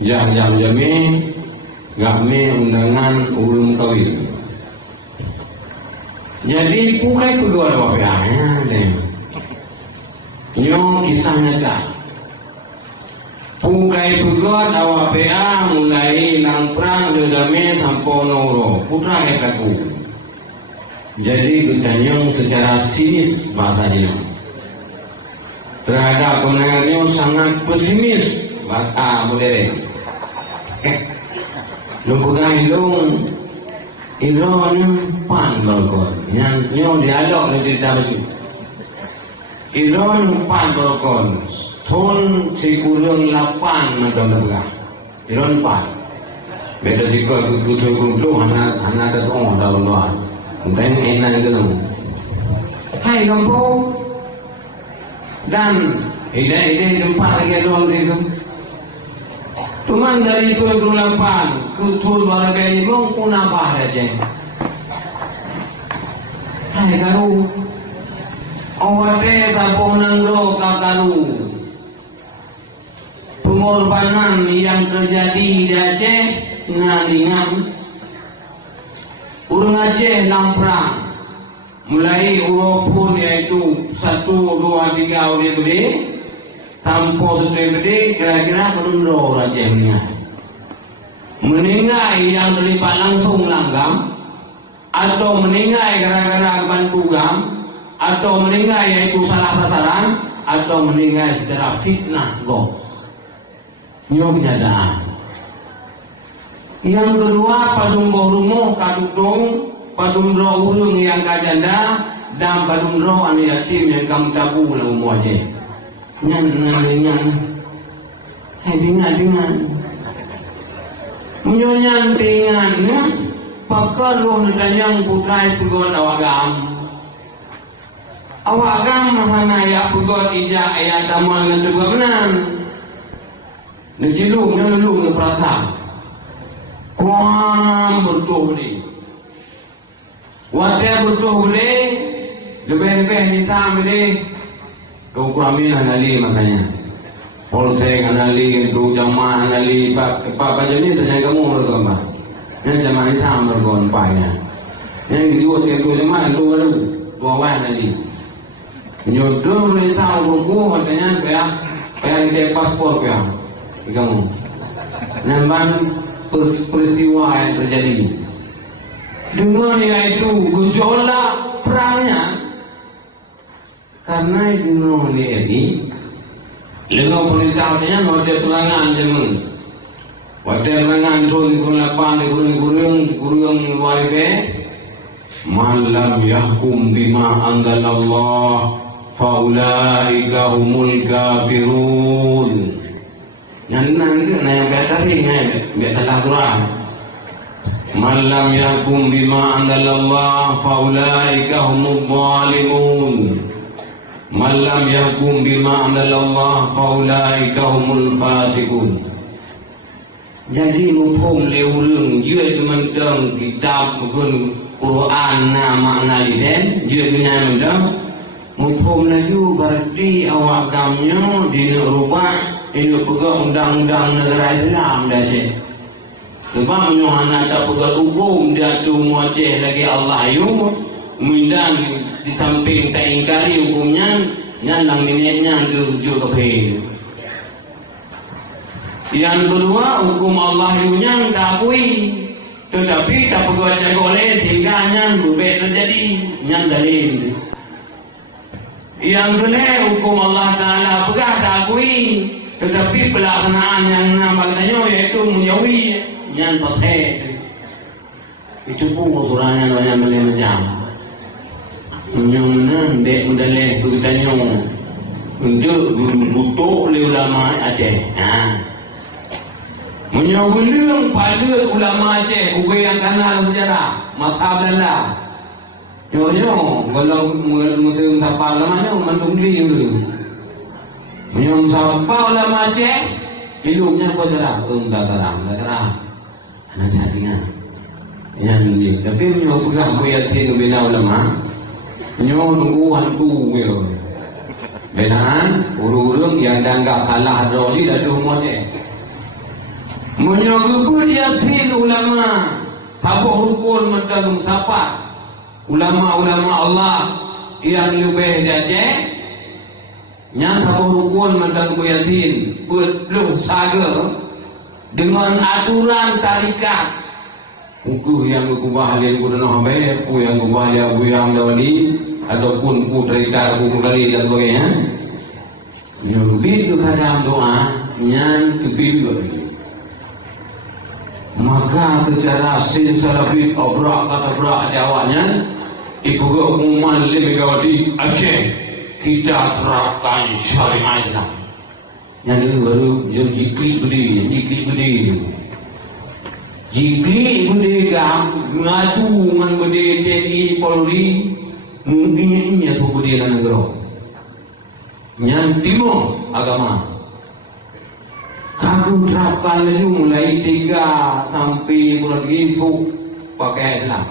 Yang jami kami undangan urung kawin. Jadi bukan kedua-dua pihaknya deh. Nyo kisahnya tak. Pukai pegot awak PA mulai nang perang dedame tanpa noro putra hekaku. Jadi gedanyong secara sinis bahasanya. Terhadap kemenangannya sangat pesimis bahasa modern. Lumpukan ilon pan berkon. Nyo dialog lebih dari ilon pan berkon. Thôn si kurang 8 macam lega. Iron 4. Beda jika kutu hana ada tong dalam luar. Dan enak itu. Hai kampung. Dan ide tempat lagi dong itu. Cuma dari itu 8 kutu warga ini pun apa aja. Hai karu. Awade tapong nangro kakaru. Pengorbanan yang terjadi di Aceh ngalingan urang Aceh nang perang mulai urupun yaitu 1, 2, 3 orang gede tanpa satu gede kira-kira penunduk Acehnya meninggal yang terlibat langsung langgam atau meninggal gara-gara bantu gam atau meninggal yaitu salah sasaran atau meninggal secara fitnah gom. Nyo kenyataan. Yang kedua padumbo rumuh kadudung padumro ulung yang kajanda dan padumro anu yatim yang kamu tabu lah umur aja. Nyan hai dengan menyonya dengan pakar roh nadanyang putrai pegon awagam mahana ya pegon ija ayat taman ngeduga menan. Nujilung ngelulung perasa kuam bertuh ni wadah bertuh ni lebih-lebih minta ni tu kuramin anali makanya polsek anali tu jamaah anali pak baca ni tanya kamu berapa yang jamaah ni sama bergon payah yang dijual tu jamaah tu baru 2 wan anali nyodoh ni tahu buku katanya payah dia paspor payah kamu nampak peristiwa yang terjadi dengan yaitu gejolak perangnya karena dengan ini dengan perintahnya ada perangan jemen wadah perangan turun lapan gurung waibe malam yahkum bima anzalallah faulaika humul kafirun. Nanti yang betari betalah Quran. Malam yakum bima anzalallah faulaika humul zalimun. Malam yakum bima anzalallah faulaika humul fasiqun. Jadi hukum leurung dia mentang kitab pun Quran makna den dia dengan mentang hukum laju berarti awak gamnya dirubah ini pegawai undang-undang negara Islam dah cik. Sebab menyuhana tak pegawai hukum dia tu muaceh lagi Allah yu mindan di samping tak ingkari hukumnya nyandang minitnya tujuh keping. Yang kedua hukum Allah yu yang tak akui tetapi tak pegawai cakole sehingga nyan bubek terjadi nyan dalil. Yang kedua hukum Allah Ta'ala pegah tak akui tetapi pelaksanaan yang namanya yaitu menjauhi yang pasir itu pun usulannya banyak macam menyonan dek mendalih beritanya untuk butuh oleh ulama Aceh menyogulung pada ulama Aceh bukan yang kenal sejarah mazhab Belanda nyo kalau musim tapal namanya mandung dia dulu menyong sapa ulama Aceh hidupnya kau terang tak terang anak jadinya yang ini tapi menyong pegang buaya sini bina ulama menyong nunggu hantu benaan urung-urung yang dianggap salah droli dah umur dia Menyogok Yasin ulama tabuh rukun mentang musafat ulama-ulama Allah yang lebih Aceh yang tabuh rukun mentang Yasin perlu saga dengan aturan tarikat buku yang kubah dia guna habis buku yang kubah dia buyang dawali ataupun buku tarikat buku kali dan sebagainya nyubit kadang doa yang kepilih maka secara salafi obrak kata obrak di awalnya ibu umuman lebih gawadi Aceh kita terapkan syariah Islam yang itu baru yang jikli budi ngadu dengan budi TNI Polri mungkin ini atau budi dalam negara yang timur agama aku terapkan lagi mulai 3 sampai bulan itu pakai Islam.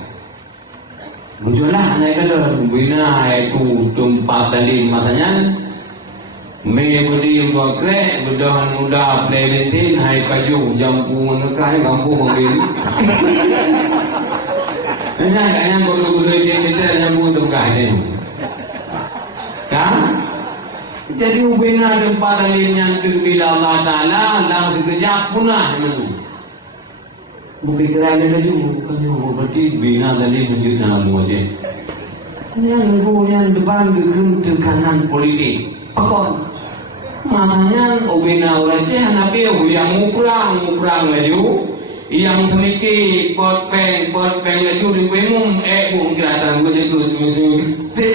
Muncullah naik kalau bina itu tempat tadi matanya. Mebudi yang berkrek, bedahan muda peletin, hai paju jampu mengekai kampung menggili. Kayaknya guru-guru kita nyambung tempat ini. Kan? Jadi ubina tempat lain yang bila Allah Ta'ala langsung sekejap punah menu. Berpikiran dia lagi bukannya berarti bina tadi menjadi dalam wajah. Yang depan ke kanan politik. Pakon. Masanya ubina wajah nabi yang muprang laju. Yang sedikit pot peng laju di pengum bung kelihatan gue jadi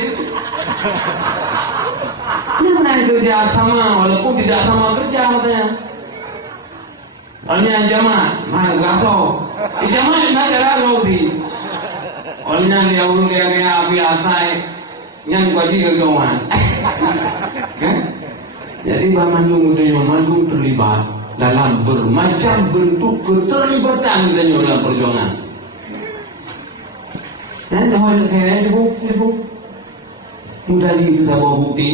Jangan kerja sama walaupun tidak sama kerja katanya. Olehnya jamaah, mana gaso. Jamaah nak jalan lagi. Olehnya dia urus dia biasa yang wajib kegawan. Jadi Bandung terlibat dalam bermacam bentuk keterlibatan dalam perjuangan. Dan hal saya ibu mudah kita bawa bukti.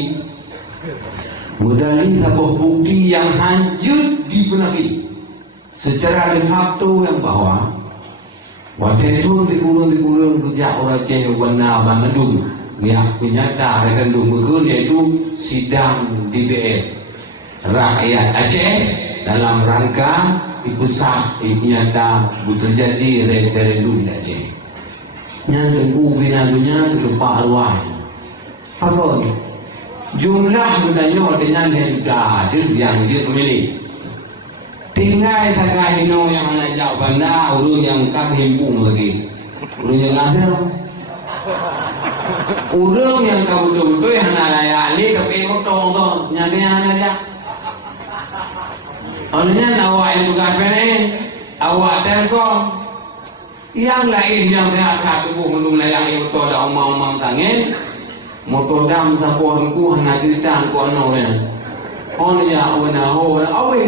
Modali sebuah bukti yang hancur dibenahi secara de facto yang bahwa waktu itu dikurung rujak orang Aceh warna Bandung yang penyata rekan Dumukun yaitu sidang DPR rakyat Aceh dalam rangka ikut nyata terjadi referendum di Aceh yang tengku binadunya terlupa arwah pakon jumlah budaya dengan yang dia memilih. Tinggal saya hino yang najak banda, urung yang kak himpung lagi, urung yang ada, urung yang kau betul yang nalaya ali tapi kotong tu nyatanya aja. Orangnya awak yang juga pengen, awak telkom, yang lain yang saya tubuh menung layang itu ada omong tangin. Motor dam sapor ku hana cerita ku anoren. On ya wana ho awe.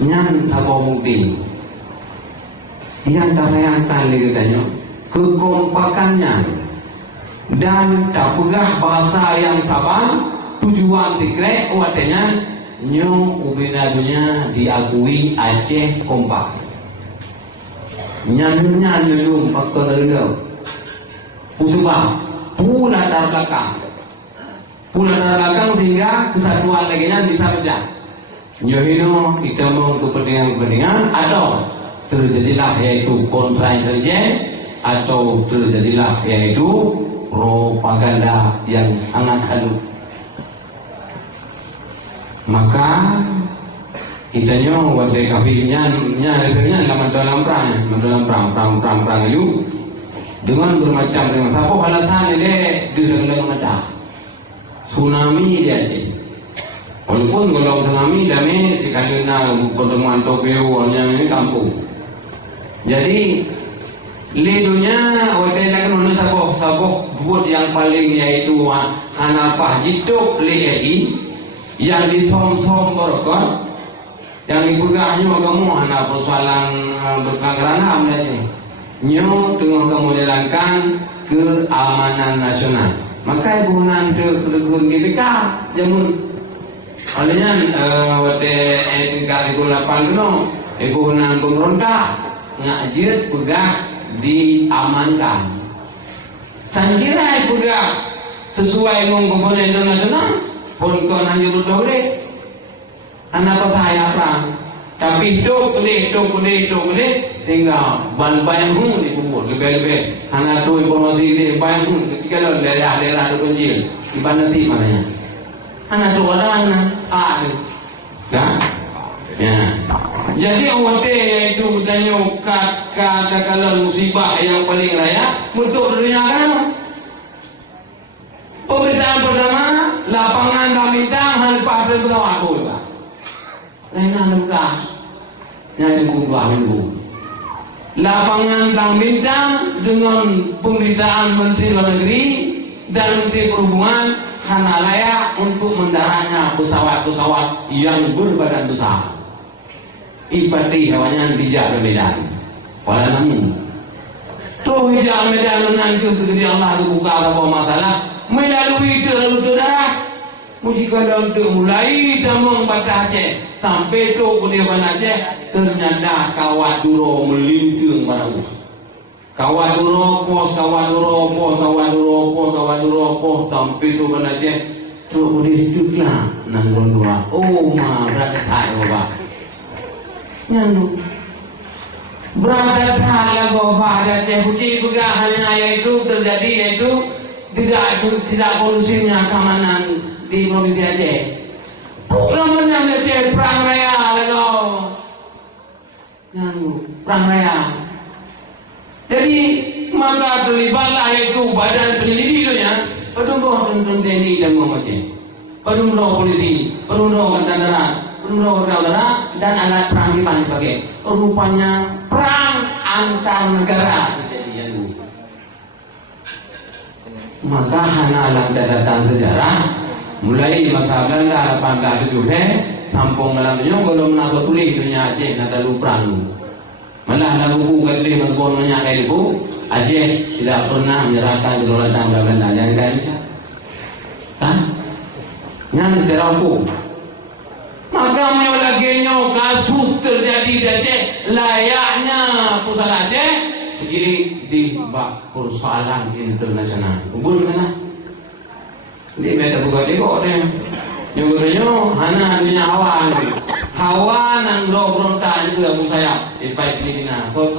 Nyan tapo bukti. Yang disayangkan lagi katanya kekompakannya dan tak pegah bahasa yang sabar tujuan tikrek watenya nyo ubinadunya diakui Aceh kompak. Nyannya belum faktor dulu. Usubah Pula dari belakang sehingga kesatuan laginya bisa pecah. Nyohino kita mau kepentingan atau terjadilah yaitu kontra intelijen atau terjadilah yaitu propaganda yang sangat halus. Maka kita nyo wadai kafinya dalam perang itu dengan bermacam siapa alasan dia dengan macam tsunami di Aceh. Walaupun kalau tsunami dami sekali nak pertemuan Tokyo ini kampung. Jadi ledunya wadai lagi nuna saboh buat yang paling yaitu hanapah jituk lei yang disom-som berkot yang dipegahnya kamu hana persoalan berkelanggaran HAM di Aceh. Nyo tengah kamu jalankan keamanan nasional. Maka ibu nanti kedekun GBK jamun Olehnya wate kali kulapan kuno ibu nanggung ronda ngajit pegah diamankan. Sanjirai pegah sesuai dengan konvensi internasional pun kau nak jurut boleh. Anak kau saya apa? Tapi itu boleh tinggal bayang di kubur lebih. Anak tu informasi di bayang ketika lo daerah terpencil di mana sih maknanya? Anak tu orang kan? Ya. Jadi awak yaitu tanya katakanlah musibah yang paling raya untuk dunia kan? Pemberitaan pertama lapangan Bintang hal pasal berapa aku pak? Rena lemkah yang dua minggu. Lapangan Bintang dengan pemberitaan Menteri Luar Negeri dan Menteri Perhubungan karena layak untuk mendaratnya pesawat-pesawat yang berbadan besar. Ipati namanya bijak ke Medan. Pada namun, tuh bijak Medan nanti dari Allah buka apa masalah melalui itu lalu darat. Mujika dalam tu mulai damang Banda Aceh sampai tu boleh Banda Aceh ternyata kawat duro melinting barang. Kawat duro pos sampai tu Banda Aceh tu boleh juga nang dua. Oh ma berat hal apa? Nyanu berat hal lagu Banda Aceh puji juga hanya itu terjadi yaitu tidak kondusifnya keamanan di provinsi Aceh. Programnya Aceh perang raya lagu. Nyanu perang raya. Jadi maka terlibatlah itu badan penyelidiknya, penumbro tentang TNI dan Aceh, penumbro polisi, penumbro angkatan darat, penumbro udara dan alat perang dipakai. Rupanya perang antar negara terjadi yang maka hanya dalam catatan sejarah mulai masa Belanda 1870 sampung malamnya belum nak tulis dunia Aceh nak lalu perang. Malah lagu buku kali mengonnya kali buku Aceh tidak pernah menyerahkan kedaulatan Belanda. Jangan kali kan? Yang sejarah hukum. Maka menyolaginya kasus terjadi di Aceh layaknya pusat Aceh jadi di bak persoalan internasional. Ubun mana? Dia minta buka tengok dia. Yang katanya hana dunia hawa nang do berontak juga Abu Sayyaf ipai Filipina. So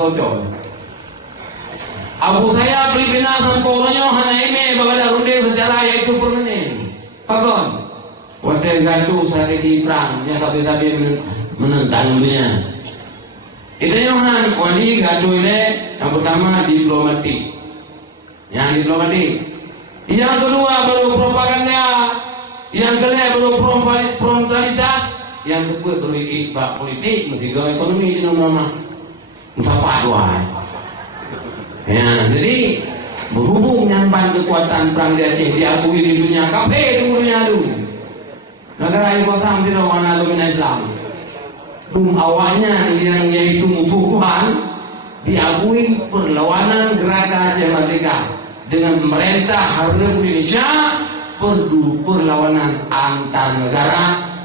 Abu Sayyaf Filipina sampurnya hana ini bagada runde secara yaitu permanen. Pakon. Wadah gantu strategi perang yang tapi menentang dunia. Itu yang wali gaduh ini yang pertama diplomatik. Yang diplomatik. Yang kedua baru propaganda. Yang kedua baru frontalitas. Yang kedua baru ikhbar politik. Mesti gaya ekonomi di nama-nama. Mustapa dua. Ya, jadi berhubung nyampan kekuatan perang di Aceh diakui di dunia kafe dunia dulu. Negara yang kosong tidak warna dominan Islam. Awalnya yang yaitu musuh Tuhan diakui perlawanan gerakan Aceh Merdeka dengan pemerintah Republik Indonesia perlawanan antar negara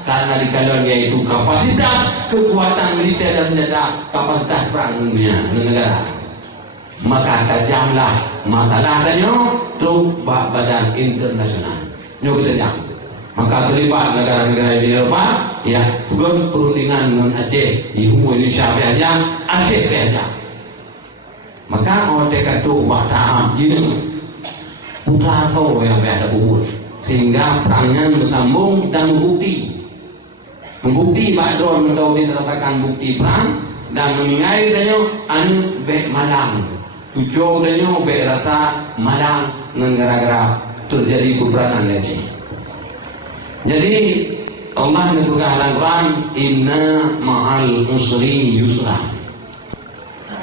karena dikatakan yaitu kapasitas kekuatan militer dan senjata kapasitas perang dunia negara. Maka tajamlah masalah adanya tu badan internasional. Nyo kita jam. Maka terlibat negara-negara di Eropah, ya, bukan perundingan dengan Aceh, Ibu Indonesia saja, Aceh saja. Maka orang dekat tu buat tahap gini, putra so yang berada kubur, sehingga perangnya bersambung dan membukti Badron atau diteratakan bukti perang dan mengingai danyo anu bek malang, tujuh danyo bek rasa malang negara-negara terjadi peperangan Aceh. Jadi Allah menyebutkan dalam Quran inna ma'al usri yusra.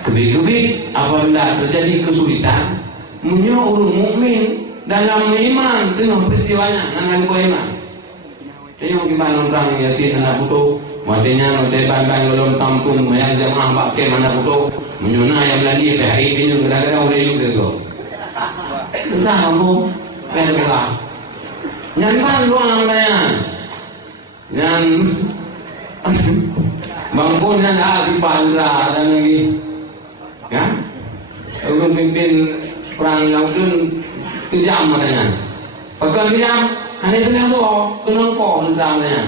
Kebik-kebik apabila terjadi kesulitan orang mukmin dalam iman dengan peristiwanya dengan iman. Tengok gimana orang Yasin anak putu wadenya node bang belum tampung mayang jamaah pakai mana putu menyuna yang lagi hari ini gara-gara udah juga go. Sudah kamu kan buka. Nyaman luang layan. Yang bangkunya di bandara dan lagi, ya, orang pimpin perang laut kejam katanya. Pakai kejam, hanya kenapa tentangnya.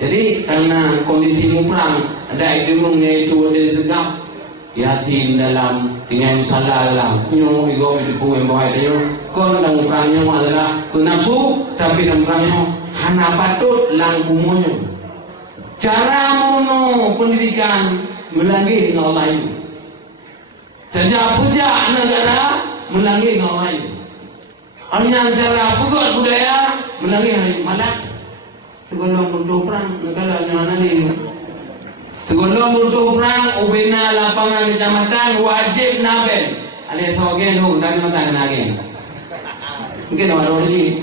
Jadi karena kondisi perang ada idungnya itu ada sedap. Yasin dalam dengan salah dalam nyo igo ibu yang bawa itu kon dalam perangnya adalah nafsu tapi dalam perangnya hana patut lang bumonyo cara mono pendidikan melanggi dengan Allah itu saja puja negara melanggi dengan Allah itu hanya cara puja budaya melanggi dengan malah sebelum untuk perang negara nyana ni sebelum untuk perang, ubina lapangan kecamatan wajib nabel. Ada thogen hu dan mata nagi. Mungkin orang ni,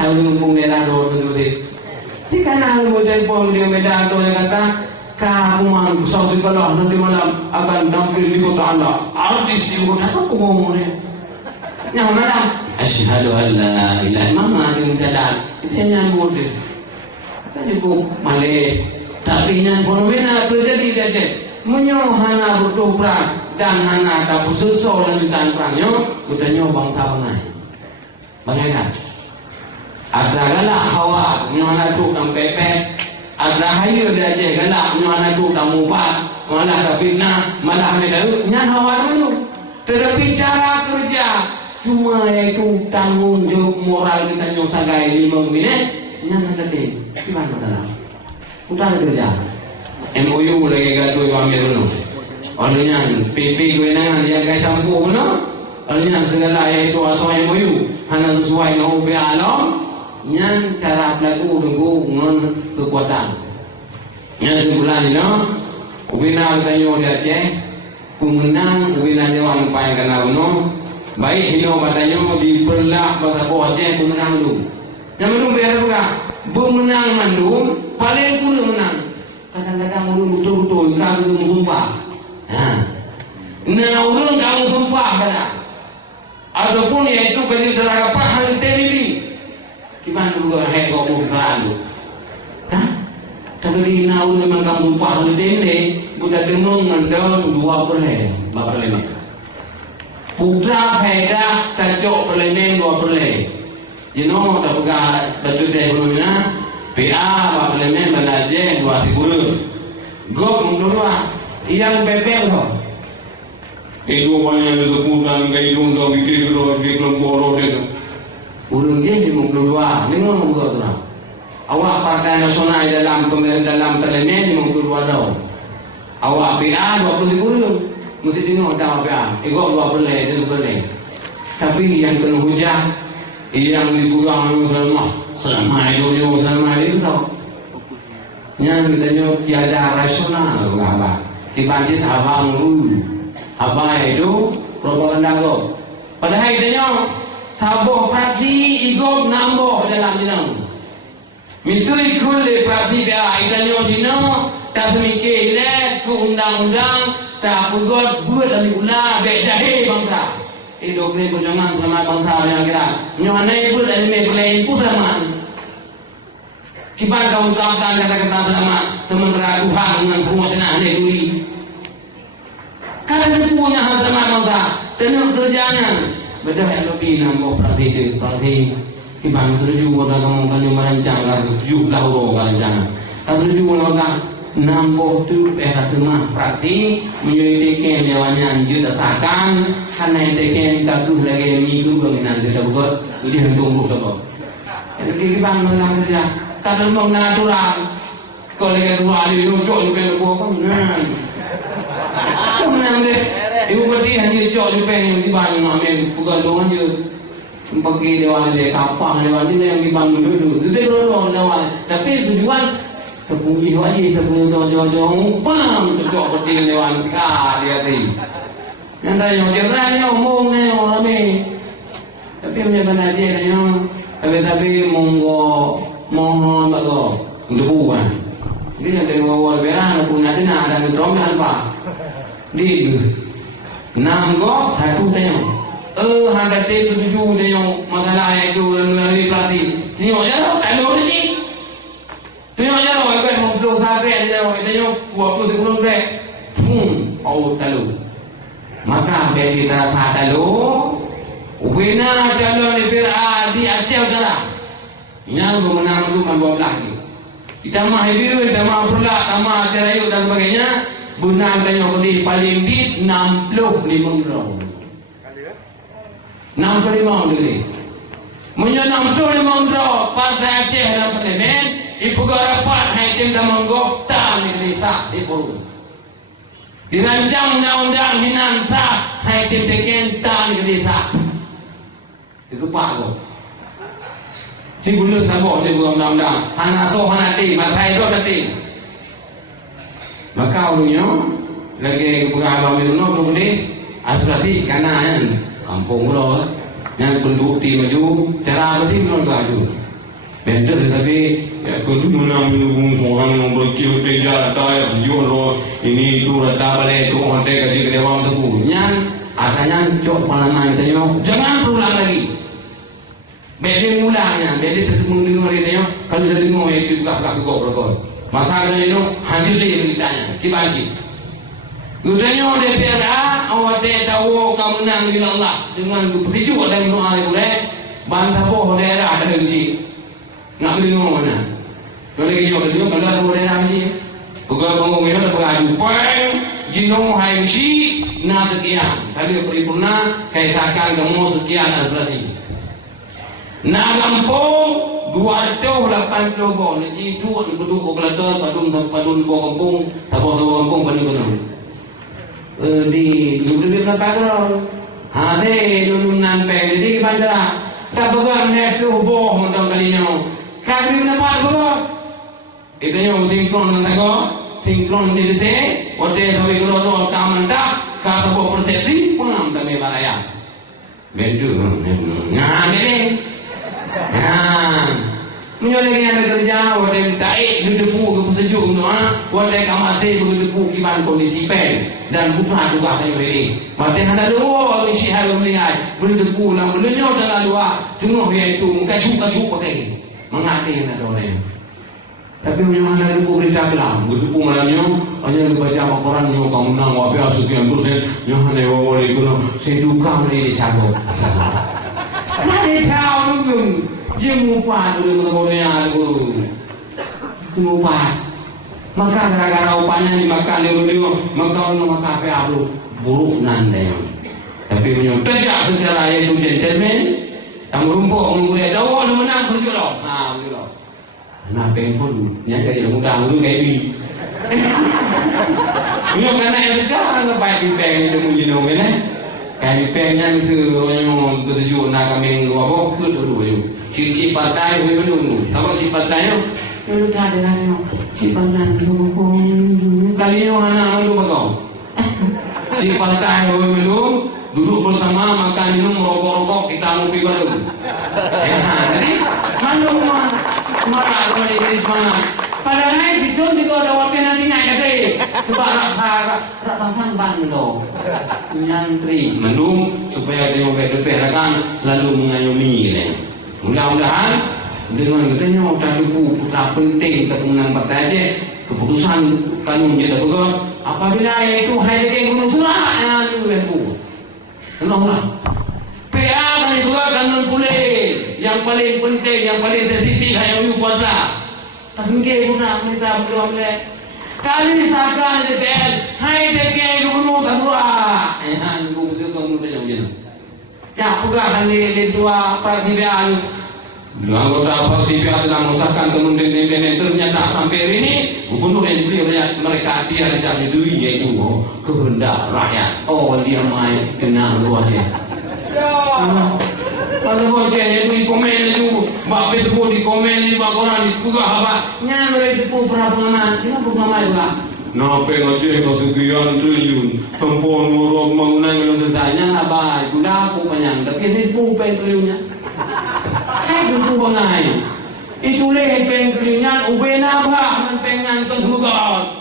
aku numpung merah road dulu deh. Jika nak model pom dia medan tu dia kata, kamu mang besar sekolah nanti malam akan tampil di kota anda. Artis di kota apa ngomong ni? Yang mana? Asyhadu an la ilaha illallah. Mama dia jalan. Itu yang model. Kan cukup malih. Tapi yang fenomena terjadi saja menyohana butuh perang dan hana tak bersusah lanjutan perangnya budanya bangsa benai bagaimana ada galak hawa menyohana tu dan pepe ada hayu saja galak menyohana tu dan mubat malah ada fitnah malah medayu nyan hawa dulu tetapi cara kerja cuma iaitu tanggung jawab moral kita nyosagai 5 minit nyan tadi gimana masalah udah kerja MOU lagi kat tu ambil dulu orangnya PP kewenangan dia kait tampu benar orangnya segala iaitu asal MOU hanya sesuai dengan UPA alam yang cara berlaku tunggu dengan kekuatan yang bulan ini ubina katanya dia Aceh pemenang ubina Dewan Upaya Kena Gunung baik hino katanya diperlak bahasa Aceh pemenang dulu yang menung biar buka pemenang mandung paling pula menang. Kadang-kadang orang betul-betul kamu sumpah. Nah, orang kamu sumpah kada. Ataupun iaitu kasi teraga pahang TV. Gimana juga hek kau bukan tu? Hah? Tapi na orang memang kamu sumpah TV, budak dengung mandang 2%. Berapa lama? Putra faedah tajok perlemen 2%. You know, tak pegang baju dia punya. PA Parlemen Bandar Aceh 2 Gop mendua yang bebel kok. Itu banyak keputusan kaidung do bikin do di kelompok itu. Urang dia 52 dengar gua tu. Awak Partai Nasional dalam dalam Parlemen 52 tahun. Awak PA 20 mesti tengok dah PA. Ikut 2% itu boleh. Tapi yang kena hujah yang dikurang rumah selama itu tau yang katanya tiada rasional apa dibanding abang apa itu propaganda kok padahal katanya sabuh praksi igop nambah dalam jenang misui kulle praksi dia katanya jenang tak semikir ke undang-undang tak pugot buat dari gula bek jahe bangsa hidup ni perjuangan selama bangsa yang kira nyohana ibu dari mepelai pun selamat kipan kau ungkapkan kata-kata selamat sementara Tuhan dengan penguasaan dari duri karena itu punya hal selamat bangsa tenang kerjanya bedah yang lebih nambah praksi kipan setuju pada kamu kan merancangkan jumlah orang rancangan kan setuju pada nambah tu semua praksi menyuidikan lewatnya juta sakan hanya deken kaku lagi minggu bangunan kita buat uji hentung buat apa jadi bang menang saja kalau mau natural kalau yang dua hari lucu juga nak buat apa menang deh ibu berarti hanya jauh juga yang di bang mamen bukan doang je pakai dewan dia kapang dewan dia yang di bang dulu itu dorong dewan tapi tujuan terpuji wajib terpuji jauh-jauh pam terjauh penting dewan ka dia tadi yang tanya dia berani omong ni orang ni tapi punya benda dia tanya tapi monggo mohon bago debu kan dia tengok awal berah nak punya tina ada gedrom dan apa di nanggo satu tanya ada tujuh tanya masalah itu melalui pelatih ni orang tak ada sih Tengok je lah, kan, mempeluh sahabat je lah, tengok, buat tu kurung brek. Out lalu. Maka bagi terasa lalu, ubena calon di Aceh utara. Yang memenang itu membawa lagi. Kita mah hidup, kita mah pula, kita mah terayu dan sebagainya. Benar tanya kodi paling di 65 orang. 65 negeri. Menyenang 65 orang Partai Aceh dalam parlimen. Ibu rapat hakim dan menggokta negeri tak di Purun. Dirancang undang-undang hinan sah hakim tekenta negeri sah. Itu pak tu. Si bulu sabuk dia buat undang-undang. Hana so hana ti, masai do tadi. Maka ulunya lagi pegawai minum tu ni administrasi kanan kampung lo yang penduduk ti maju cara berarti non maju. Benda tapi ya kudu menang minum orang yang berkiu teja atau yo lo ini itu rata balik tu honte gaji ke dewan tu. Yang adanya cok panaman tanya jangan berulang lagi. Bede mulanya, bede ketemu dengar dia kalau dah dengar itu buka berkor. Masalah itu hancur dia ditanya, kibaji. Gudanya DPR awak dia tahu kamu menang di Allah dengan bersejuk dan doa boleh bantah boh daerah ada uji. Nak dengar mana? Kalau dia kalau ada daerah uji. Pegawai pengumuman ada beraju peng jino hai uji na sekian. Tadi paripurna kaisakan kamu sekian administrasi. Na kampung 280 bon, ni tu penduduk Kelata, padun kampung, tabur kampung padun. Di lebih apa kalau? Hasil lulusan peng di bandara. Tak pegang net tu boh mentang kalinya. Kami mendapat boh. Itu yang sinkron dengan saya. Sinkron di sini. Hotel kami kerana kaman tak. Kasih persepsi pun kami baraya. Bentuk. Nah ni. Nah, menyolek yang ada kerja, wadah taik berdebu sejuk tu, wadah kamasih berdebu kiban kondisi pen dan bukan juga kayu ini. Wadah ada dua orang syihar melingai berdebu lang berlenyo dalam dua, cuma itu muka cup pakai menghati yang ada orang. Tapi memang ada debu berita kelam, berdebu malamnya hanya baca Al-Quran nyo kamu nang wadah sekian persen, yang hanya wadah itu seduka meli dicago. Ada tahu tu, jemupa tu dengan tu, jemupa. Maka gara-gara upahnya dimakan dia, maka orang makan apa tu buruk nanda. Tapi punya kerja secara itu gentleman, yang rumput mengurai dawa lu menang tujuh loh, tujuh loh. Nak pun, yang kerja mudah tu kayak ni. Punya kerana yang sekarang lepas pipeng itu mujinong ni. Kami pengen tu orang bertuju nak kami luar bawah ke dulu tu. Cik partai boleh menunggu. Tahu cik partai tu? Dulu dah ada lah. Cik partai tu kali ni mana malu bakau. Cik partai boleh menunggu. Duduk bersama makan minum rokok-rokok kita mau pergi baru. Jadi malu marah kalau jadi semangat. Padahal itu juga ada waktu nanti naik kata. Sebab rasa ban lo. Nyantri mendung supaya dia DPR kan selalu mengayomi ni. Mudah-mudahan dengan katanya udah duku putra penting kemenangan Partai Aceh keputusan kanun dia juga apabila itu hai ke gunung surat yang lembu. Tolonglah. PA kan juga kanun pulih yang paling penting yang paling sensitif yang buatlah. Tapi ke guna minta belum le. Kali misalkan DPR, hai DPR dulu tanpa, dulu betul kamu dah jauh. Ya, bukan kali dua praksi PA. Dua anggota praksi PA telah mengesahkan kemudian ternyata sampai hari ini gubernur yang diberi oleh mereka dia tidak menyetujui yaitu kehendak rakyat. Oh dia main kena luasnya. Pada bocahnya itu di komen itu, bapa sebut di komen itu, bapa orang itu juga apa? Nyala itu pun pernah pengaman, kita pengaman juga. Napa ngajak kau sekian triliun, tempon urut mengenai meluntasnya apa? Itu dah aku penyang, tapi ini pun triliunnya. Saya itu pengai. Itu leh triliunnya, ubena apa? Pengen terbuka.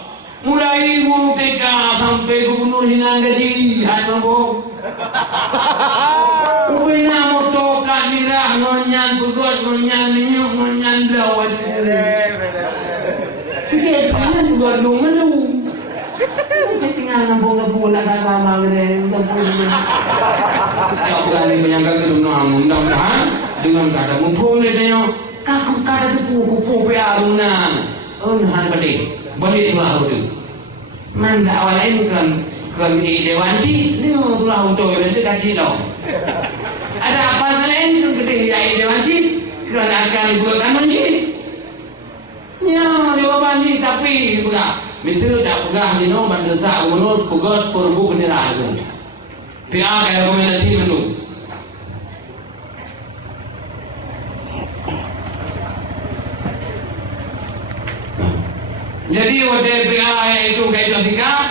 Mulai guru TK sampai gubernur hilang gaji, hai mampu. Ubena motor kan dirah nonyan bugot nonyan minyuk nonyan belau. buat lu ngelu. Saya tinggal nambung-nambung nak kata ya berani menyangka kedua mudah-mudahan dengan kata mumpung dia tanya kaku kata tu kupu pearungan unhan balik tulah tu manda awal ini kan dewan si dia tulah tu itu kacil lo ada apa lain tu gede ya dewan si kerana akan dibuat kanun si ya jawapan si tapi bukan misal tak pegah ni no bandesak gubernur pegot perbu bendera tu PA kayak rekomendasi itu. Jadi waktu PA itu kayak sikap,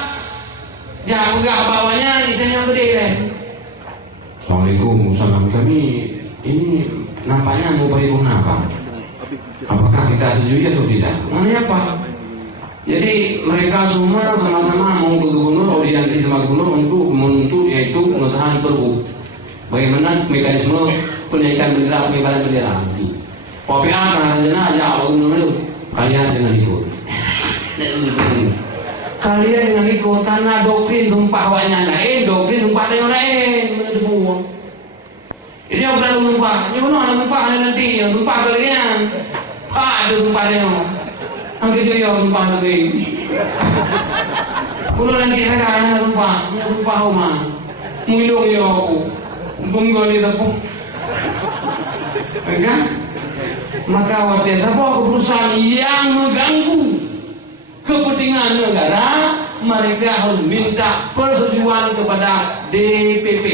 jangan pegah bawahnya itu yang gede deh. Assalamualaikum, salam kami ini nampaknya mau paripurna apa? Apakah kita setuju atau tidak? Mengenai apa? Jadi mereka semua sama-sama mau ke gubernur, audiensi sama gubernur untuk menuntut yaitu pengesahan perbu. Bagaimana mekanisme penaikan bendera, pengibaran bendera. PA karena aja gubernur itu kalian jangan ikut. Kalian jangan ikut karena doktrin tumpah awalnya lain, doktrin tumpah yang lain menurut. Ini yang berlalu tumpah, ini mana tumpah nanti, yang tumpah kalian. Ada tumpah yang ang kaya yung lupa sabi. Puno lang kaya kaya na lupa ako ma. Mulong yung ako. Bunggolit ako. Enggak? Maka waktu sebuah keputusan yang mengganggu kepentingan negara, mereka harus minta persetujuan kepada DPP,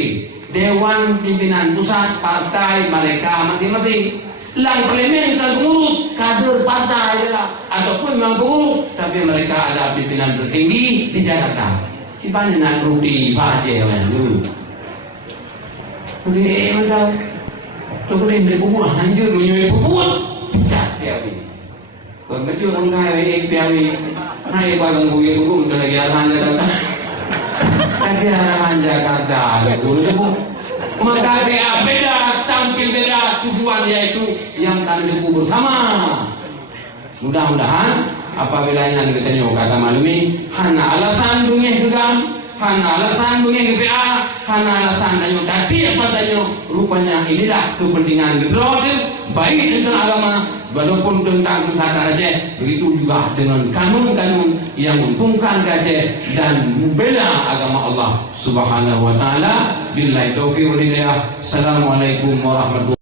Dewan Pimpinan Pusat Partai mereka masing-masing. Lang klemen kita ngurus kader partai ataupun memang buruk, tapi mereka ada pimpinan tertinggi di Jakarta. Siapa nak rudi baje dulu. Jadi macam tu boleh beli buku hancur menyuai buku. Cat dia ni. Kalau betul orang kaya piawi, naik bagang buku buku untuk lagi arahan Jakarta. Lagi arahan Jakarta, buku. Maka dia beda, tampil beda, tujuan yaitu yang kami dukung bersama. Mudah-mudahan apabila yang kita nyoba kata malumi, hana alasan dungeng gegam, hana alasan dungeng PA, hana alasan danyo tapi apa danyo rupanya inilah kepentingan gedrot baik tentang agama walaupun tentang Nusantara Aceh, begitu juga dengan kanun-kanun yang menguntungkan Aceh dan membela agama Allah Subhanahu wa taala. Billahi taufiq wal hidayah. Assalamualaikum warahmatullahi